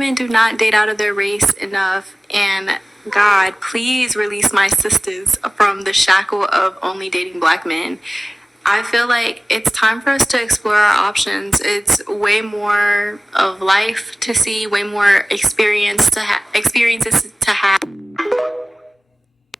women do not date out of their race enough, and God, please release my sisters from the shackle of only dating black men. I feel like it's time for us to explore our options. It's way more of life to see, way more experiences to have.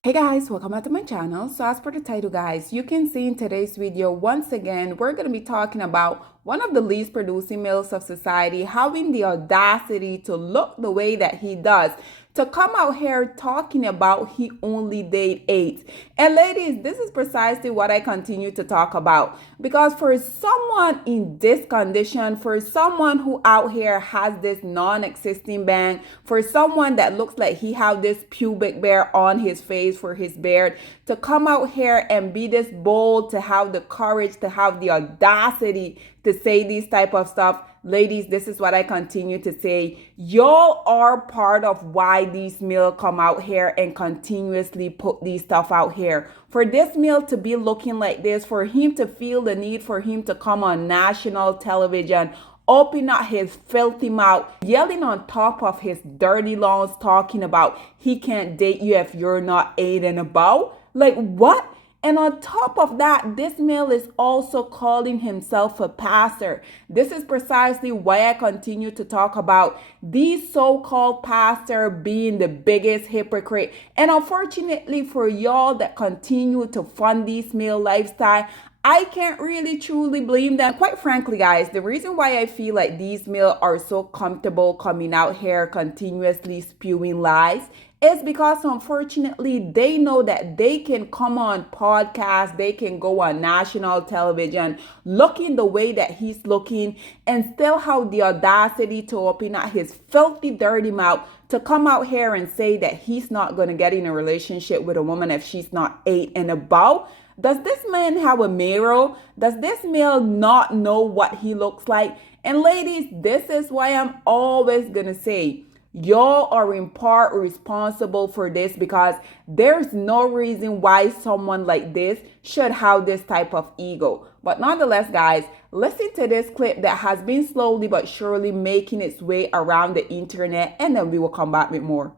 Hey guys, welcome back to my channel. So as per the title guys, you can see in today's video, once again, we're going to be talking about one of the least producing males of society having the audacity to look the way that he does, to come out here talking about he only date 8. And ladies, this is precisely what I continue to talk about, because for someone in this condition, for someone who out here has this non-existing bang, for someone that looks like he have this pubic hair on his face for his beard, to come out here and be this bold, to have the courage, to have the audacity to say these type of stuff. Ladies, this is what I continue to say. Y'all are part of why these males come out here and continuously put these stuff out here. For this male to be looking like this, for him to feel the need for him to come on national television, open up his filthy mouth, yelling on top of his dirty lungs, talking about he can't date you if you're not 8 and above. Like what? And on top of that, this male is also calling himself a pastor. This is precisely why I continue to talk about these so-called pastors being the biggest hypocrite. And unfortunately for y'all that continue to fund these male lifestyle, I can't really truly blame them. Quite frankly, guys, the reason why I feel like these males are so comfortable coming out here continuously spewing lies is because unfortunately they know that they can come on podcasts, they can go on national television looking the way that he's looking and still have the audacity to open up his filthy dirty mouth to come out here and say that he's not going to get in a relationship with a woman if she's not 8 and above. Does this man have a mirror? Does this male not know what he looks like? And ladies, this is why I'm always going to say, y'all are in part responsible for this, because there's no reason why someone like this should have this type of ego. But nonetheless, guys, listen to this clip that has been slowly but surely making its way around the internet, and then we will come back with more.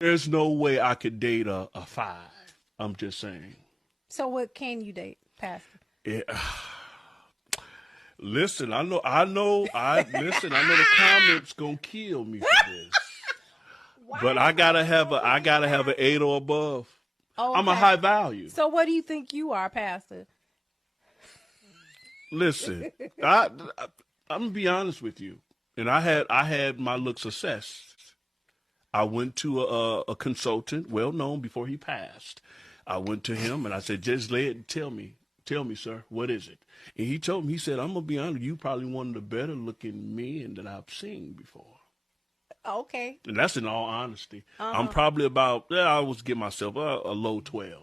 There's no way I could date a 5. I'm just saying. So what can you date, Pastor? Yeah. Listen, I know the comments gonna kill me for this. But I gotta have an 8 or above. Okay. I'm a high value. So what do you think you are, Pastor? Listen, I'm gonna be honest with you. And I had my looks assessed. I went to a consultant, well known before he passed. I went to him and I said, just tell me, sir, what is it? And he told me, he said, I'm gonna be honest, you probably one of the better looking men that I've seen before. Okay. And that's in all honesty. I'm probably about, I always give myself a low 12.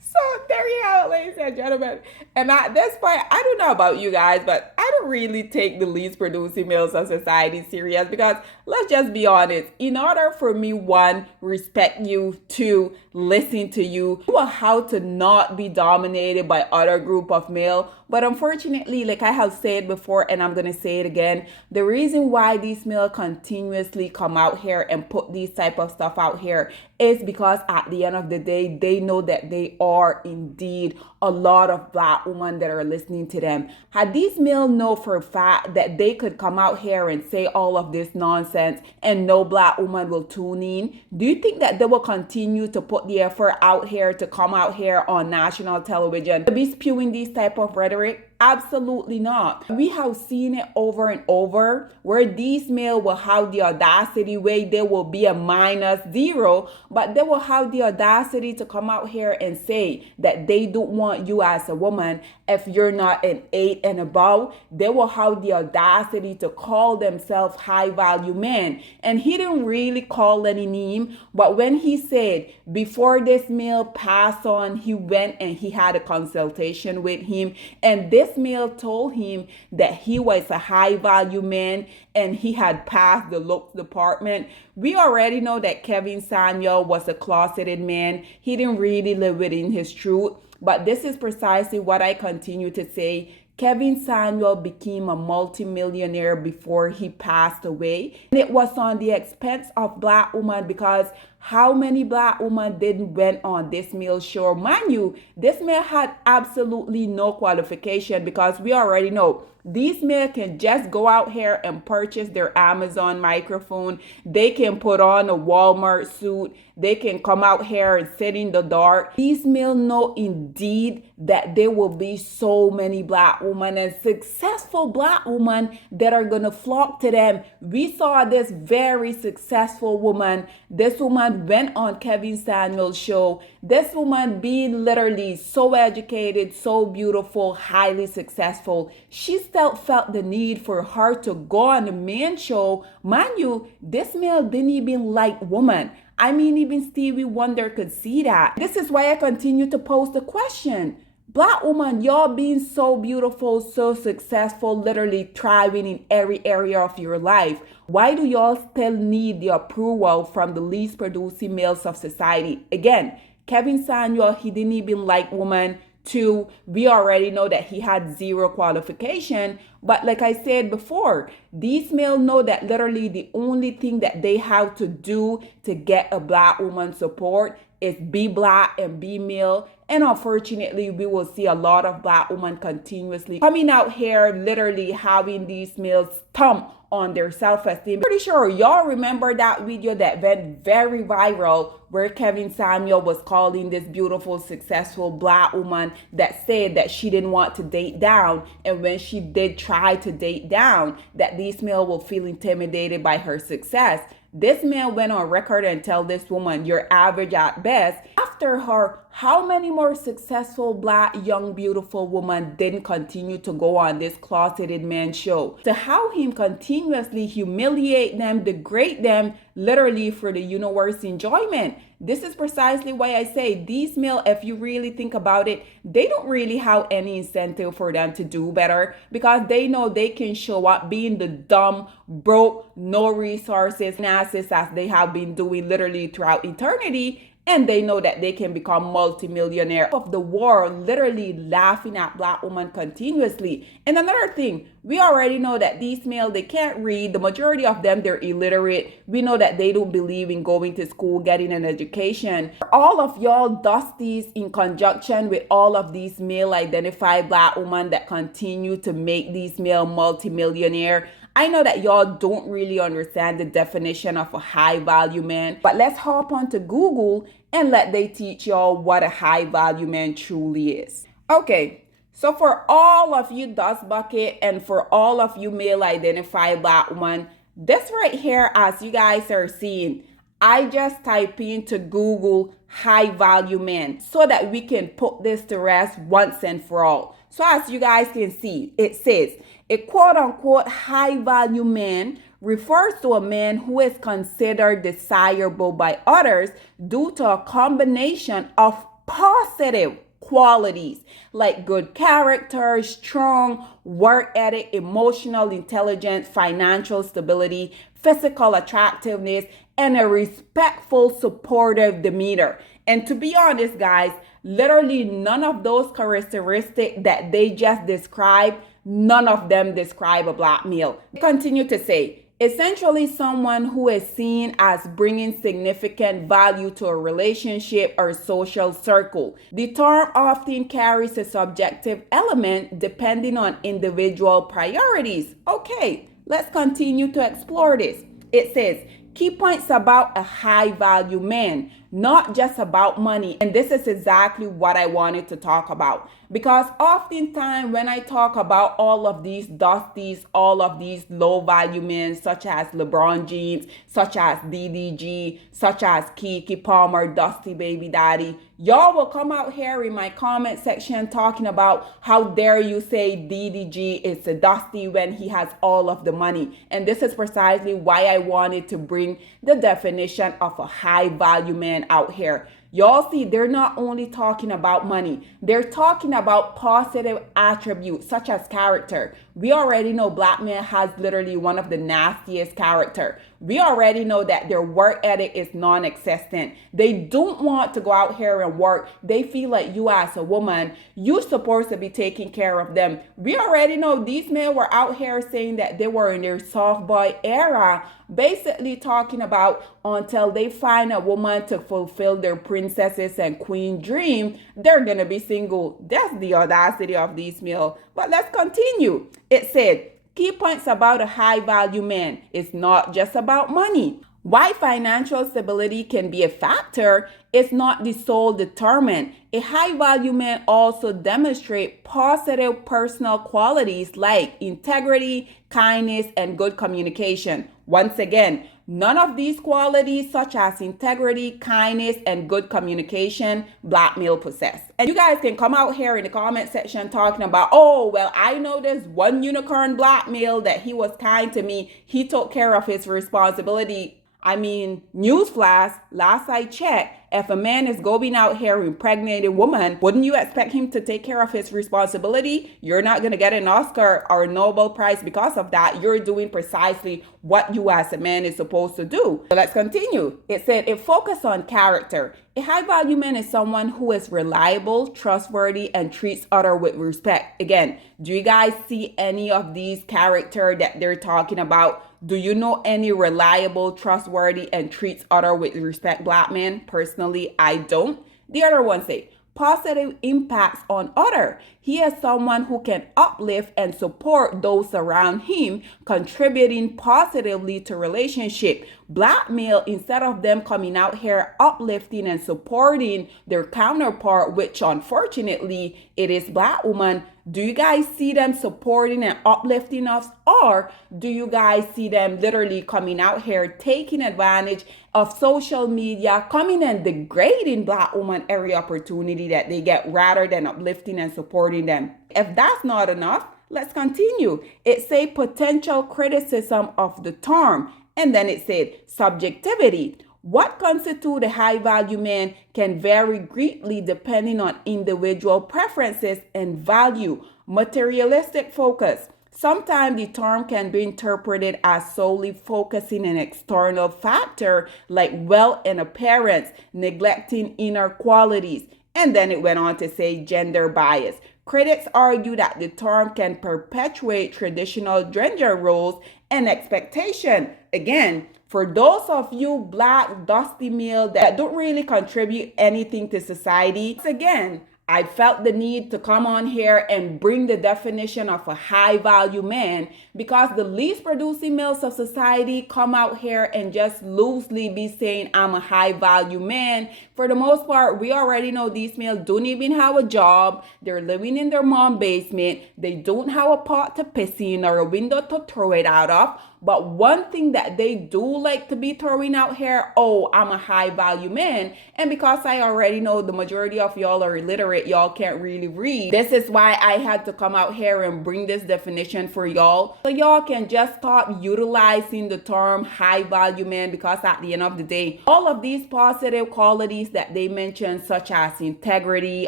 So there you have it, ladies and gentlemen. And at this point, I don't know about you guys, but I don't really take the least producing males of society serious, because let's just be honest. In order for me, one, respect you, two, listen to you, know how to not be dominated by other group of male. But unfortunately, like I have said before, and I'm going to say it again, the reason why these males continuously come out here and put these type of stuff out here is because at the end of the day, they know that they are indeed a lot of black women that are listening to them. Had these males know for a fact that they could come out here and say all of this nonsense and no black woman will tune in, do you think that they will continue to put the effort out here to come out here on national television to be spewing these type of rhetoric? Absolutely not. We have seen it over and over where these males will have the audacity where they will be a -0, but they will have the audacity to come out here and say that they don't want you as a woman if you're not an 8 and above. They will have the audacity to call themselves high value men. And he didn't really call any name, but when he said before this male passed on, he went and he had a consultation with him, and this male told him that he was a high value man and he had passed the looks department. We already know that Kevin Samuel was a closeted man. He didn't really live within his truth. But this is precisely what I continue to say. Kevin Samuel became a multimillionaire before he passed away. And it was on the expense of black women, because how many black women didn't went on this male show? Mind you, this man had absolutely no qualification, because we already know these men can just go out here and purchase their Amazon microphone. They can put on a Walmart suit. They can come out here and sit in the dark. These men know indeed that there will be so many black women and successful black women that are going to flock to them. We saw this very successful woman. This woman went on Kevin Samuel's show. This woman being literally so educated, so beautiful, highly successful. She still felt the need for her to go on the main show. Mind you, this male didn't even like women. I mean, even Stevie Wonder could see that. This is why I continue to pose the question. Black woman, y'all being so beautiful, so successful, literally thriving in every area of your life. Why do y'all still need the approval from the least producing males of society? Again, Kevin Samuel, he didn't even like women. Two, we already know that he had zero qualification. But like I said before, these males know that literally the only thing that they have to do to get a black woman support is be black and be male. And unfortunately, we will see a lot of black women continuously coming out here, literally having these males thump on their self-esteem. Pretty sure y'all remember that video that went very viral, where Kevin Samuel was calling this beautiful, successful black woman that said that she didn't want to date down. And when she did try to date down, that these male will feel intimidated by her success. This man went on record and tell this woman, "You're average at best." After her, how many more successful black, young, beautiful women didn't continue to go on this closeted man show? To how him continuously humiliate them, degrade them, literally for the universe enjoyment. This is precisely why I say these male, if you really think about it, they don't really have any incentive for them to do better, because they know they can show up being the dumb, broke, no resources, narcissists as they have been doing literally throughout eternity. And they know that they can become multimillionaire of the world, literally laughing at black women continuously. And another thing, we already know that these males, they can't read. The majority of them, they're illiterate. We know that they don't believe in going to school, getting an education. All of y'all dusties, in conjunction with all of these male identified black women that continue to make these male multimillionaire, I know that y'all don't really understand the definition of a high value man, but let's hop onto Google and let they teach y'all what a high value man truly is. Okay, so for all of you dust bucket and for all of you male identified black women, this right here, as you guys are seeing, I just type into Google high value man so that we can put this to rest once and for all. So as you guys can see, it says a quote unquote high value man refers to a man who is considered desirable by others due to a combination of positive qualities like good character, strong work ethic, emotional intelligence, financial stability, physical attractiveness, and a respectful, supportive demeanor. And to be honest, guys, literally none of those characteristics that they just described, none of them describe a black male. They continue to say, essentially someone who is seen as bringing significant value to a relationship or social circle. The term often carries a subjective element depending on individual priorities. Okay, let's continue to explore this. It says, key points about a high value man, not just about money. And this is exactly what I wanted to talk about. Because oftentimes when I talk about all of these dusties, all of these low value men, such as LeBron James, such as DDG, such as Kiki Palmer, Dusty Baby Daddy, y'all will come out here in my comment section talking about how dare you say DDG is a Dusty when he has all of the money. And this is precisely why I wanted to bring the definition of a high value man out here. Y'all see, they're not only talking about money, they're talking about positive attributes such as character. We already know black men has literally one of the nastiest character. We already know that their work ethic is non-existent. They don't want to go out here and work. They feel like you as a woman, you're supposed to be taking care of them. We already know these men were out here saying that they were in their soft boy era, basically talking about until they find a woman to fulfill their princesses and queen dream, they're gonna be single. That's the audacity of these men. But let's continue. It said, key points about a high value man is not just about money. Why financial stability can be a factor is not the sole determinant. A high value man also demonstrates positive personal qualities like integrity, kindness, and good communication. Once again, none of these qualities such as integrity, kindness, and good communication black male possess. And you guys can come out here in the comment section talking about, oh, well, I know there's one unicorn black male that he was kind to me. He took care of his responsibility. I mean, newsflash, last I checked, if a man is going out here impregnating a woman, wouldn't you expect him to take care of his responsibility? You're not going to get an Oscar or a Nobel Prize because of that. You're doing precisely what you as a man is supposed to do. So let's continue. It said it focused on character. A high value man is someone who is reliable, trustworthy, and treats others with respect. Again, do you guys see any of these characters that they're talking about? Do you know any reliable, trustworthy, and treats others with respect black men? Personally, I don't. The other one say, positive impacts on others. He is someone who can uplift and support those around him, contributing positively to relationship. Black male, instead of them coming out here uplifting and supporting their counterpart, which unfortunately it is black woman, do you guys see them supporting and uplifting us? Or do you guys see them literally coming out here taking advantage of social media, coming and degrading black women every opportunity that they get rather than uplifting and supporting them? If that's not enough, let's continue. It say potential criticism of the term. And then it said subjectivity. What constitutes a high value man can vary greatly depending on individual preferences and value. Materialistic focus. Sometimes the term can be interpreted as solely focusing on external factor like wealth and appearance, neglecting inner qualities. And then it went on to say gender bias. Critics argue that the term can perpetuate traditional gender roles and expectation. Again, for those of you black dusty male that don't really contribute anything to society, again, I felt the need to come on here and bring the definition of a high value man because the least producing males of society come out here and just loosely be saying I'm a high value man. For the most part, we already know these males don't even have a job. They're living in their mom's basement. They don't have a pot to piss in or a window to throw it out of. But one thing that they do like to be throwing out here, oh, I'm a high value man. And because I already know the majority of y'all are illiterate, y'all can't really read. This is why I had to come out here and bring this definition for y'all. So y'all can just stop utilizing the term high value man, because at the end of the day, all of these positive qualities that they mentioned, such as integrity,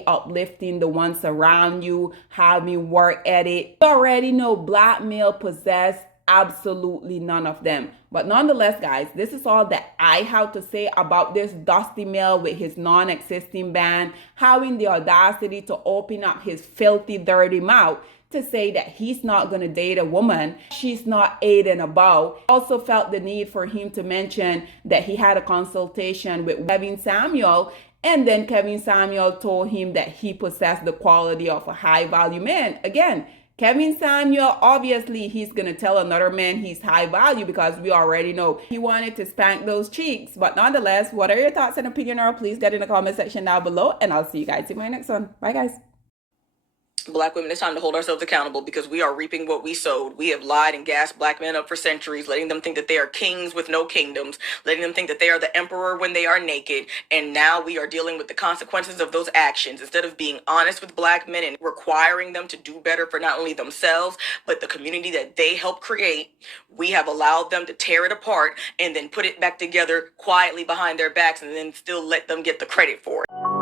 uplifting the ones around you, having work ethic, you already know black male possess absolutely none of them. But nonetheless, guys, this is all that I have to say about this dusty male with his non-existing band having the audacity to open up his filthy, dirty mouth to say that he's not going to date a woman. She's not 8 and above. Also felt the need for him to mention that he had a consultation with Kevin Samuel, and then Kevin Samuel told him that he possessed the quality of a high value man. Again, Kevin Samuel, obviously, he's going to tell another man he's high value because we already know he wanted to spank those cheeks. But nonetheless, what are your thoughts and opinion? Or please get in the comment section down below, and I'll see you guys in my next one. Bye, guys. Black women, it's time to hold ourselves accountable because we are reaping what we sowed. We have lied and gassed black men up for centuries, letting them think that they are kings with no kingdoms, letting them think that they are the emperor when they are naked. And now we are dealing with the consequences of those actions. Instead of being honest with black men and requiring them to do better for not only themselves, but the community that they helped create, we have allowed them to tear it apart and then put it back together quietly behind their backs and then still let them get the credit for it.